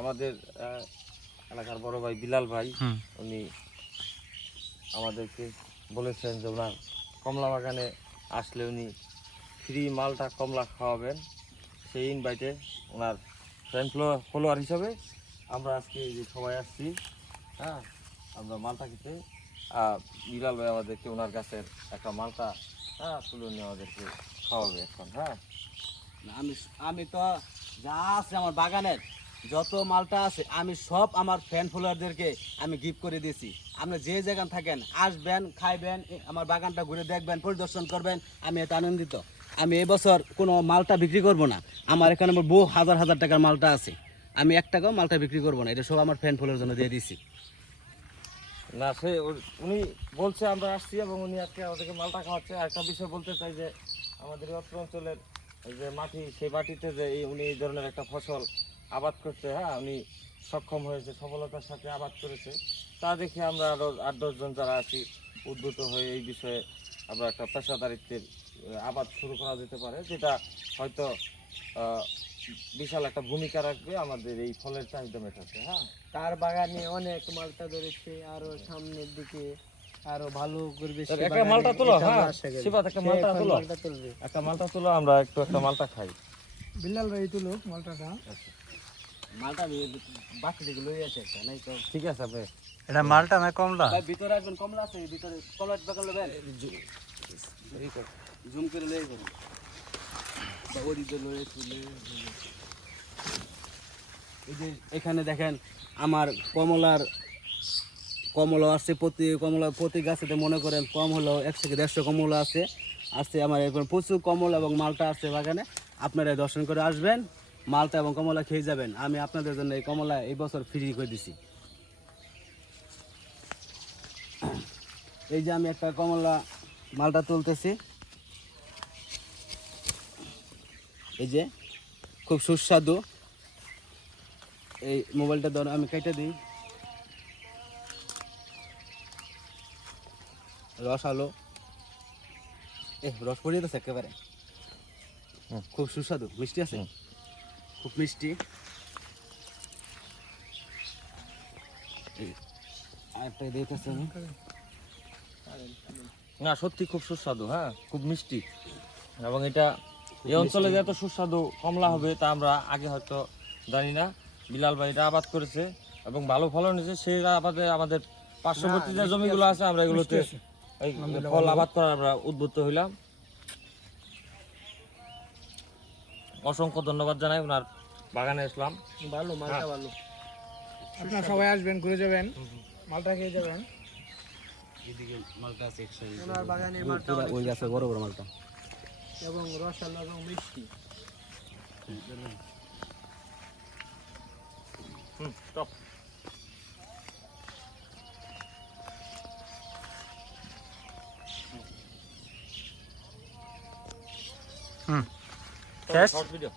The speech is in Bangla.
আমাদের এলাকার বড় ভাই বিলাল ভাই উনি আমাদেরকে বলেছেন যে ওনার কমলা বাগানে আসলে উনি ফ্রি মালটা কমলা খাওয়াবেন, সেই ইনভাইটে ওনার ফ্রেন্ড ফলোয়ার হিসাবে আমরা আজকে এই যে সবাই আসছি। হ্যাঁ, আমরা মালটা খেতে বিলাল ভাই আমাদেরকে ওনার গাছের একটা মালটা তুলে নিয়ে আমাদেরকে খাওয়াবে এখন। হ্যাঁ, আমি তো যা আছে আমার বাগানের যত মালটা আছে আমি সব আমার ফ্যান ফলোয়ারদেরকে আমি গিফট করে দিয়েছি। আপনি যে জায়গায় থাকেন আসবেন, খাইবেন, আমার বাগানটা ঘুরে দেখবেন, পরিদর্শন করবেন। আমি এত আনন্দিত। আমি এবছর কোনো মালটা বিক্রি করব না। আমার এখানে আমার বহু হাজার হাজার টাকার মালটা আছে, আমি এক টাকাও মালটা বিক্রি করব না। এটা সব আমার ফ্যান ফলোয়ার জন্য দিয়ে দিয়েছি। না সে উনি বলছে আমরা আসছি এবং উনি আজকে আমাদেরকে মালটা খাওয়াচ্ছে। আর একটা বিষয় বলতে চাই যে আমাদের অত্র অঞ্চলের যে মাটি, সেই মাটিতে যে উনি এই ধরনের একটা ফসল আবাদ করতে উনি সক্ষম হয়েছে, সফলতার সাথে আবাদ করেছে। তা দেখে আমরা আরও 8-10 জন যারা আছি উদ্বুদ্ধ হয়ে এই বিষয়ে আমরা একটা পেশাদারিত্বের আবাদ শুরু করা যেতে পারে, যেটা হয়তো বিশাল একটা ভূমিকা রাখবে আমাদের এই ফলের চাহিদা মেটাতে। হ্যাঁ, তার বাগানে অনেক মালটা ধরেছে, আরো সামনের দিকে আরো ভালো করবে। একটা মালটা তুলো, শিবাত একটা মালটা তুলো, একটা মালটা তুলো, আমরা একটা মালটা খাই। বিলাল ভাই তুলো মালটাটা। মালটা বাকি দিকে লই আছে একটা নাই তো। ঠিক আছে, আপনি এটা মালটা না কমলা? ভাই ভিতরে আসবেন, কমলা আছে ভিতরে, কমলা বাগান লবেন জুম করে লই যাবেন বা ওই দিকে লই তুলে। এই যে এখানে দেখেন আমার কমলা আছে, প্রতি গাছেতে মনে করেন কম হলো 100 থেকে 150 কমলা আছে আমার এখন প্রচুর কমলা এবং মালটা আছে বাগানে। আপনারা দর্শন করে আসবেন, মালটা এবং কমলা খেয়ে যাবেন। আমি আপনাদের জন্য এই কমলা এই বছর ফ্রি করে দিছি। এই যে আমি একটা কমলা মালটা তুলতেছি, এই যে খুব সুস্বাদু। এই মোবাইলটা ধরো, আমি কেটে দিই। রস আলো রস পড়িয়ে দিচ্ছে একেবারে, খুব সুস্বাদু, মিষ্টি আছে, খুব মিষ্টি। আরেকটা দেখতেছি আমি, না সত্যি খুব সুস্বাদু, হ্যাঁ খুব মিষ্টি। এবং এটা এই অঞ্চলে যে এত সুস্বাদু কমলা হবে তা আমরা আগে হয়তো জানি না। বিলাল ভাই এটা আবাদ করেছে এবং ভালো ফলন হয়েছে। সেই আবাদে আমাদের পার্শ্ববর্তী যে জমিগুলো আছে আমরা এগুলোতে এই ফল আবাদ করার আমরা উদ্বুদ্ধ হইলাম। অসংখ্য ধন্যবাদ জানাই ওনার বাগানে আসলাম। ভালো মালটা ভালো। আপনারা সবাই আসবেন, ঘুরে যাবেন, মালটা খেয়ে যাবেন। এদিকে মালটা আছে ওনার বাগানের মালটা ওই গাছে বড় বড় মালটা এবং রসালো এবং মিষ্টি। টপ শেষ শর্ট ভিডিও।